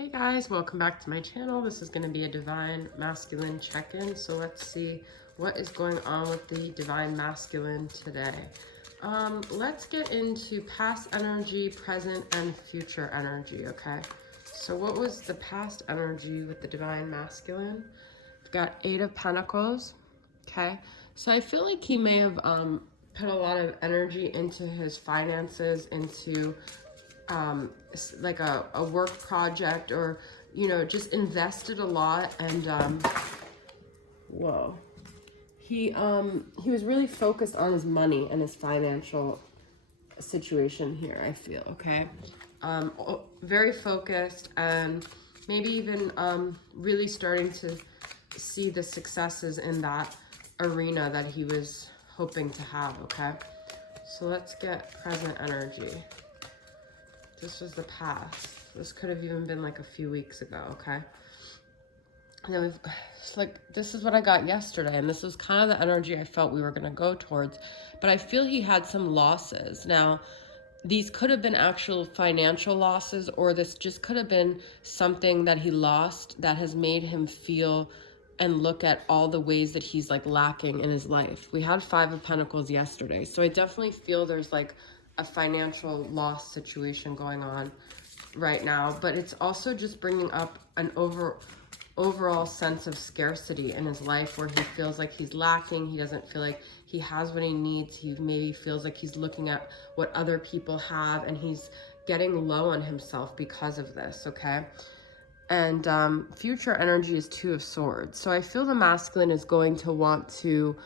Hey guys, welcome back to my channel. This is going to be a Divine Masculine check-in. So let's see what is going on with the Divine Masculine today. Let's get into past energy, present, and future energy, okay? So what was the past energy with the Divine Masculine? We've got Eight of Pentacles, okay? So I feel like he may have put a lot of energy into his finances, into like a work project, or just invested a lot. And whoa, he was really focused on his money and his financial situation here, I feel. Okay, very focused, and maybe even really starting to see the successes in that arena that he was hoping to have. Okay, so let's get present energy. This was the past. This could have even been like a few weeks ago, okay? And then this is what I got yesterday, and this was kind of the energy I felt we were going to go towards. But I feel he had some losses. Now, these could have been actual financial losses, or this just could have been something that he lost that has made him feel and look at all the ways that he's like lacking in his life. We had Five of Pentacles yesterday, so I definitely feel there's like a financial loss situation going on right now, but it's also just bringing up an overall sense of scarcity in his life, where he feels like he's lacking. He doesn't feel like he has what he needs. He maybe feels like he's looking at what other people have, and he's getting low on himself because of this, okay? And future energy is Two of Swords. So I feel the masculine is going to want to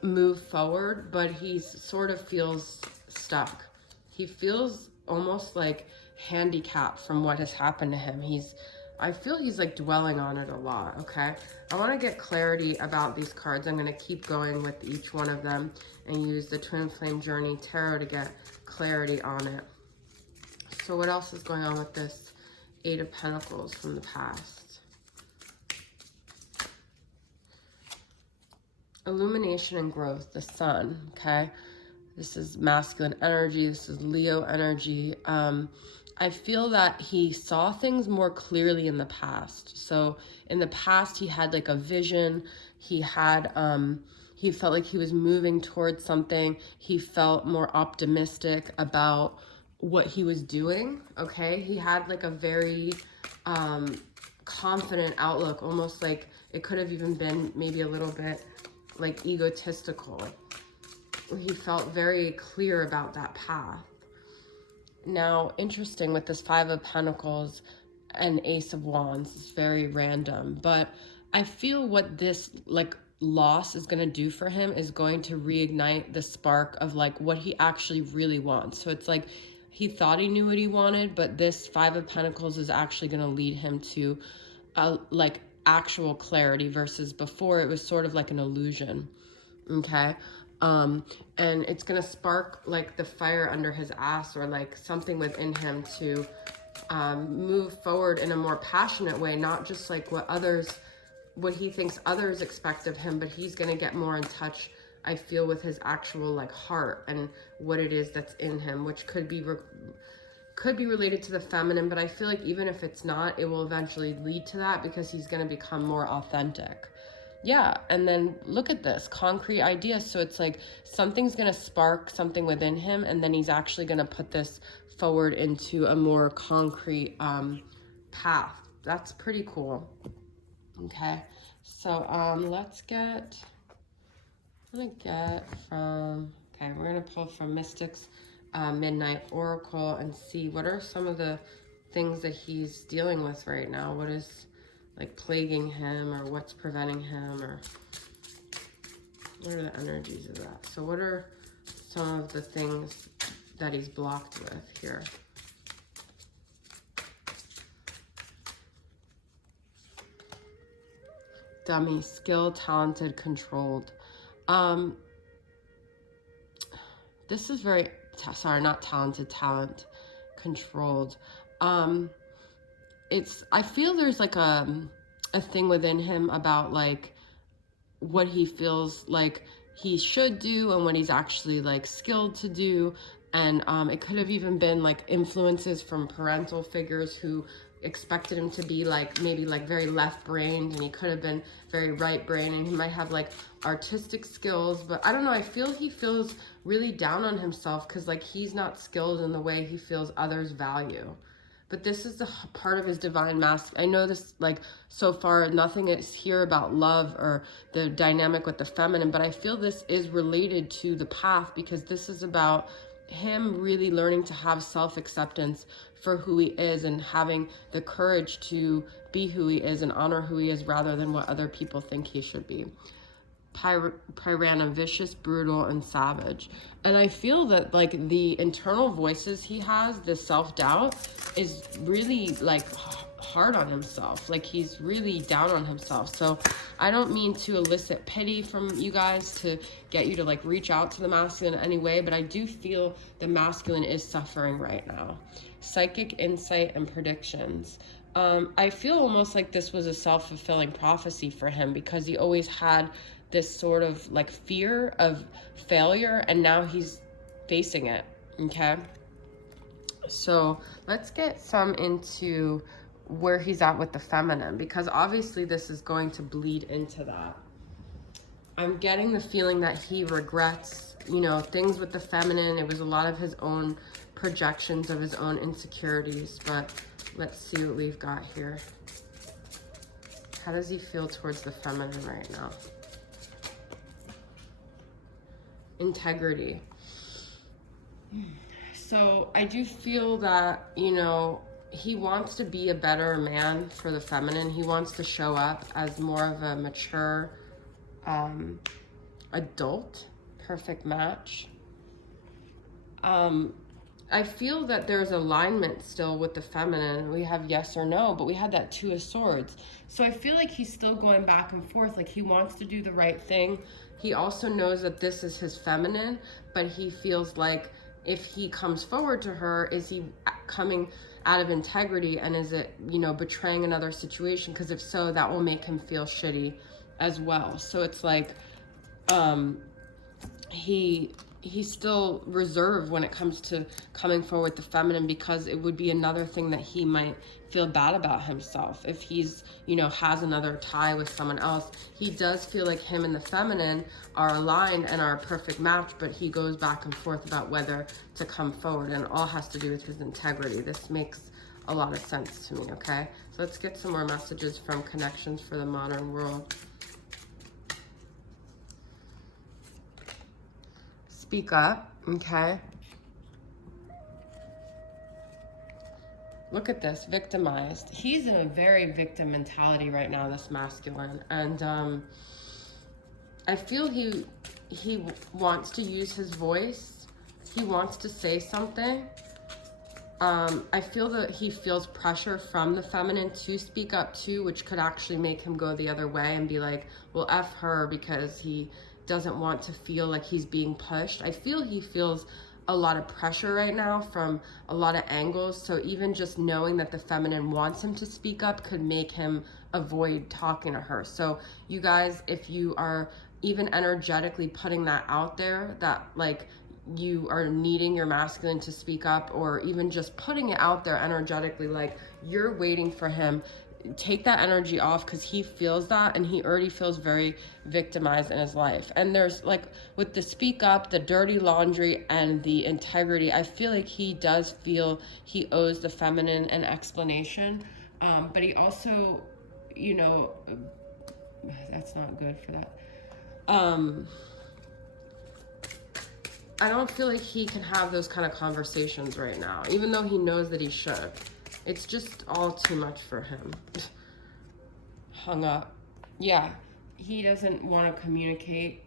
move forward, but he sort of feels stuck. He feels almost like handicapped from what has happened to him. I feel he's like dwelling on it a lot, okay? I want to get clarity about these cards. I'm going to keep going with each one of them and use the Twin Flame Journey Tarot to get clarity on it. So what else is going on with this Eight of Pentacles from the past? Illumination and growth, the Sun, okay? This is masculine energy. This is Leo energy. I feel that he saw things more clearly in the past. So in the past, he had like a vision. He felt like he was moving towards something. He felt more optimistic about what he was doing, okay? He had like a very confident outlook, almost like it could have even been maybe a little bit like egotistical. He felt very clear about that path. Now, interesting with this Five of Pentacles and Ace of Wands, it's very random, but I feel what this like loss is going to do for him is going to reignite the spark of like what he actually really wants. So it's like he thought he knew what he wanted, but this Five of Pentacles is actually going to lead him to like actual clarity, versus before it was sort of like an illusion, okay? And it's gonna spark like the fire under his ass, or like something within him to move forward in a more passionate way, not just like what he thinks others expect of him, but he's gonna get more in touch, I feel, with his actual like heart and what it is that's in him, which could be related to the feminine, but I feel like even if it's not, it will eventually lead to that, because he's gonna become more authentic. Yeah, and then look at this, concrete ideas. So it's like something's going to spark something within him, and then he's actually going to put this forward into a more concrete path. That's pretty cool. Okay, so we're going to pull from Mystics Midnight Oracle and see what are some of the things that he's dealing with right now. What is like plaguing him, or what's preventing him, or what are the energies of that? So what are some of the things that he's blocked with here? Dummy, skilled, talented, controlled. This is very, sorry, not talented, talent, controlled. I feel there's like a thing within him about like what he feels like he should do and what he's actually like skilled to do. And it could have even been like influences from parental figures who expected him to be like maybe like very left-brained, and he could have been very right-brained, and he might have like artistic skills, but I don't know, I feel he feels really down on himself because like he's not skilled in the way he feels others value. But this is the part of his divine masculine. I know this, like, so far, nothing is here about love or the dynamic with the feminine, but I feel this is related to the path, because this is about him really learning to have self-acceptance for who he is and having the courage to be who he is and honor who he is rather than what other people think he should be. Piranha, vicious, brutal, and savage. And I feel that like the internal voices he has, the self-doubt, is really like hard on himself. Like he's really down on himself. So I don't mean to elicit pity from you guys to get you to like reach out to the masculine in any way, but I do feel the masculine is suffering right now. Psychic insight and predictions. I feel almost like this was a self-fulfilling prophecy for him, because he always had this sort of like fear of failure, and now he's facing it. Okay, so let's get some into where he's at with the feminine, because obviously this is going to bleed into that. I'm getting the feeling that he regrets, you know, things with the feminine. It was a lot of his own projections of his own insecurities, but let's see what we've got here. How does he feel towards the feminine right now? Integrity. So I do feel that, you know, he wants to be a better man for the feminine. He wants to show up as more of a mature adult. Perfect match. I feel that there's alignment still with the feminine. We have yes or no, but we had that Two of Swords. So I feel like he's still going back and forth. Like he wants to do the right thing. He also knows that this is his feminine, but he feels like if he comes forward to her, is he coming out of integrity, and is it, you know, betraying another situation? Because if so, that will make him feel shitty as well. So it's like he's still reserved when it comes to coming forward with the feminine, because it would be another thing that he might feel bad about himself if he's, you know, has another tie with someone else. He does feel like him and the feminine are aligned and are a perfect match, but he goes back and forth about whether to come forward, and it all has to do with his integrity. This makes a lot of sense to me. Okay, so let's get some more messages from connections for the modern world. Speak up. Okay, look at this, victimized. He's in a very victim mentality right now, this masculine, and I feel he wants to use his voice. He wants to say something. I feel that he feels pressure from the feminine to speak up too, which could actually make him go the other way and be like, well, F her, because he doesn't want to feel like he's being pushed. I feel he feels a lot of pressure right now from a lot of angles. So even just knowing that the feminine wants him to speak up could make him avoid talking to her. So you guys, if you are even energetically putting that out there, that like you are needing your masculine to speak up, or even just putting it out there energetically, like you're waiting for him, take that energy off, because he feels that, and he already feels very victimized in his life. And there's like with the speak up, the dirty laundry, and the integrity, I feel like he does feel he owes the feminine an explanation, but he also, you know, that's not good for that. I don't feel like he can have those kind of conversations right now, even though he knows that he should. It's just all too much for him. Hung up. Yeah, he doesn't want to communicate.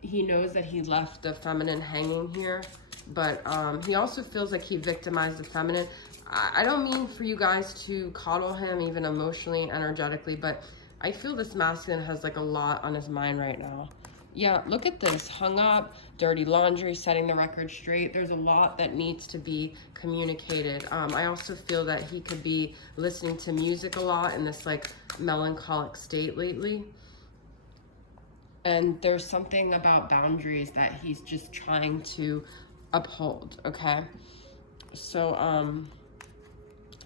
He knows that he left the feminine hanging here, but he also feels like he victimized the feminine. I don't mean for you guys to coddle him, even emotionally, energetically, but I feel this masculine has like a lot on his mind right now. Yeah, look at this. Hung up, dirty laundry, setting the record straight. There's a lot that needs to be communicated. I also feel that he could be listening to music a lot in this like melancholic state lately. And there's something about boundaries that he's just trying to uphold, okay? So,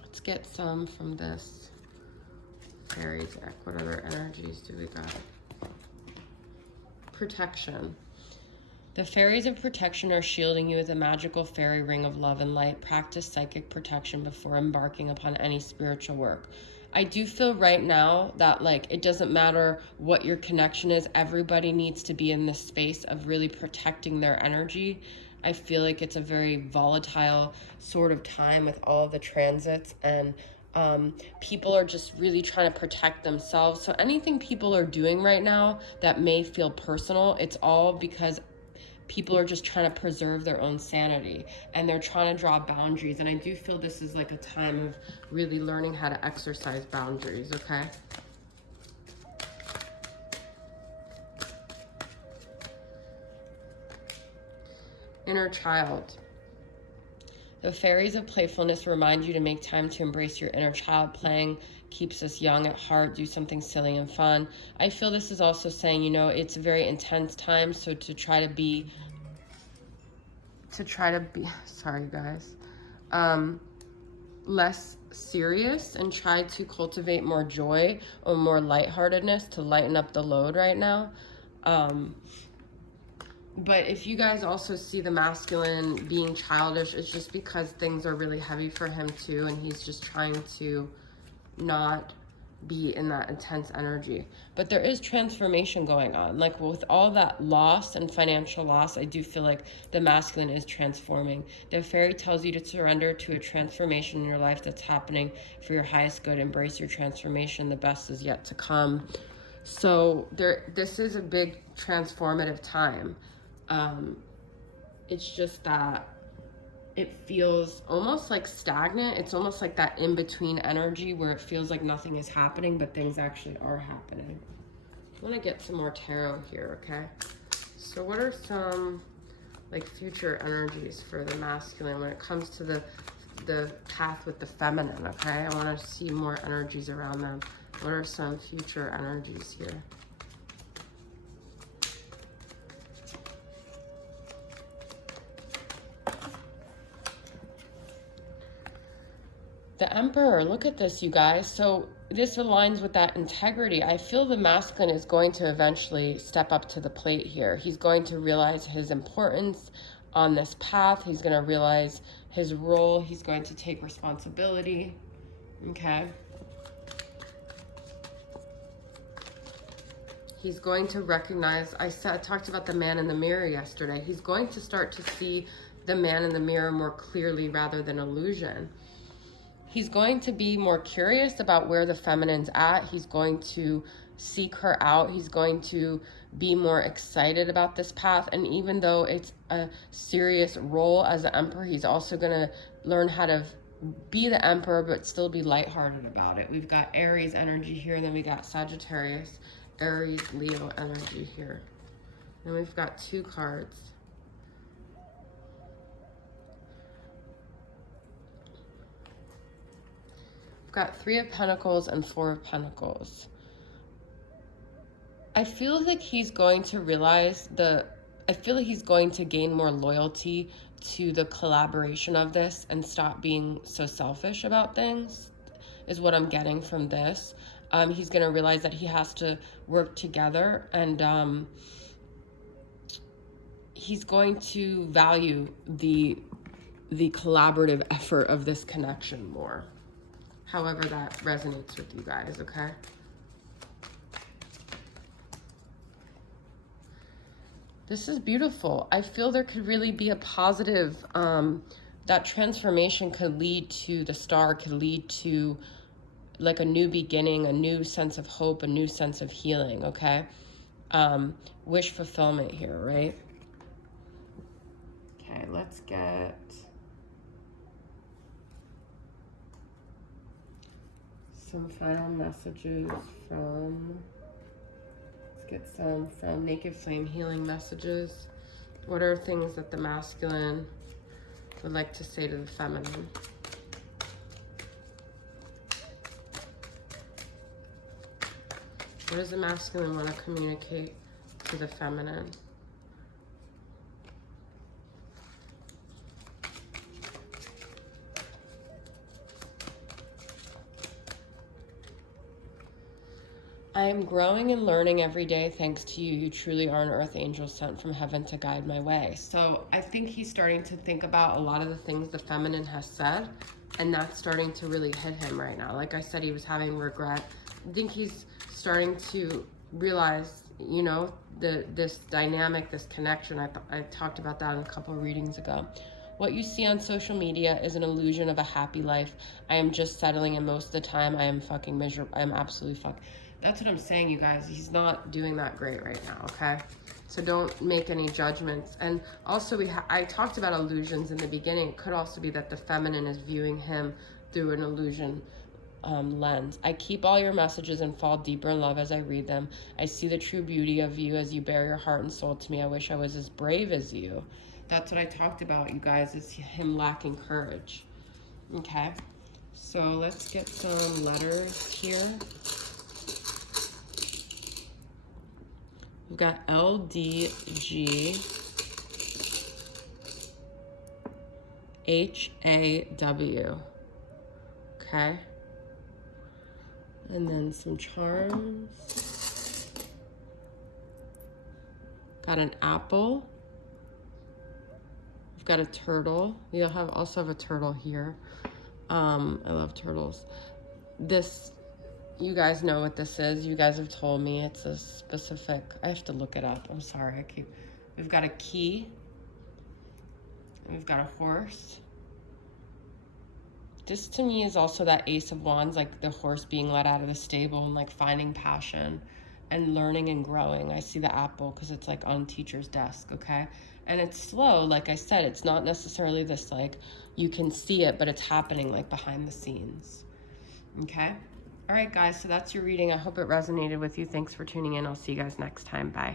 let's get some from this fairy deck. What other energies do we got? Protection. The fairies of protection are shielding you with a magical fairy ring of love and light. Practice psychic protection before embarking upon any spiritual work. I do feel right now that, like, it doesn't matter what your connection is. Everybody needs to be in this space of really protecting their energy. I feel like it's a very volatile sort of time with all the transits, and people are just really trying to protect themselves. So anything people are doing right now that may feel personal, it's all because people are just trying to preserve their own sanity, and they're trying to draw boundaries. And I do feel this is like a time of really learning how to exercise boundaries, okay? Inner child. The fairies of playfulness remind you to make time to embrace your inner child. Playing keeps us young at heart. Do something silly and fun. I feel this is also saying, you know, it's a very intense time, so to try to be, sorry guys, less serious and try to cultivate more joy or more lightheartedness to lighten up the load right now. But if you guys also see the masculine being childish, it's just because things are really heavy for him too, and he's just trying to not be in that intense energy. But there is transformation going on. Like with all that loss and financial loss, I do feel like the masculine is transforming. The fairy tells you to surrender to a transformation in your life that's happening for your highest good. Embrace your transformation. The best is yet to come. So this is a big transformative time. It's just that it feels almost like stagnant. It's almost like that in-between energy where it feels like nothing is happening, but things actually are happening. I want to get some more tarot here, okay? So what are some like future energies for the masculine when it comes to the path with the feminine, okay? I want to see more energies around them. What are some future energies here? The Emperor, look at this, you guys. So this aligns with that integrity. I feel the masculine is going to eventually step up to the plate here. He's going to realize his importance on this path. He's going to realize his role. He's going to take responsibility. Okay. He's going to recognize, I talked about the man in the mirror yesterday. He's going to start to see the man in the mirror more clearly rather than illusion. He's going to be more curious about where the feminine's at. He's going to seek her out. He's going to be more excited about this path. And even though it's a serious role as the emperor, he's also going to learn how to be the emperor, but still be lighthearted about it. We've got Aries energy here, and then we got Sagittarius, Aries, Leo energy here. And we've got 2 cards. Got 3 of Pentacles and 4 of Pentacles. I feel like he's going to realize I feel like he's going to gain more loyalty to the collaboration of this and stop being so selfish about things, is what I'm getting from this. He's going to realize that he has to work together, and he's going to value the collaborative effort of this connection more. However that resonates with you guys, okay? This is beautiful. I feel there could really be a positive, that transformation could lead to, the star could lead to like a new beginning, a new sense of hope, a new sense of healing, okay? Wish fulfillment here, right? Okay, let's get some final messages from, let's get some from Naked Flame Healing Messages. What are things that the masculine would like to say to the feminine? What does the masculine want to communicate to to the feminine. I am growing and learning every day thanks to you. You truly are an earth angel sent from heaven to guide my way. So I think he's starting to think about a lot of the things the feminine has said, and that's starting to really hit him right now. Like I said, he was having regret. I think he's starting to realize, you know, this dynamic, this connection. I talked about that in a couple of readings ago. What you see on social media is an illusion of a happy life. I am just settling, and most of the time I am fucking miserable. I am absolutely fucking... That's what I'm saying, you guys. He's not doing that great right now, okay? So don't make any judgments. And also, I talked about illusions in the beginning. It could also be that the feminine is viewing him through an illusion lens. I keep all your messages and fall deeper in love as I read them. I see the true beauty of you as you bare your heart and soul to me. I wish I was as brave as you. That's what I talked about, you guys, is him lacking courage. Okay? So let's get some letters here. We've got LDG HAW. Okay. And then some charms. Got an apple. We've got a turtle. You'll also have a turtle here. I love turtles. This, you guys know what this is. You guys have told me it's a specific, I have to look it up. I'm sorry, we've got a key. We've got a horse. This to me is also that Ace of Wands, like the horse being let out of the stable and like finding passion and learning and growing. I see the apple because it's like on teacher's desk, okay? And it's slow, like I said, it's not necessarily this like, you can see it, but it's happening like behind the scenes, okay? All right, guys, so that's your reading. I hope it resonated with you. Thanks for tuning in. I'll see you guys next time. Bye.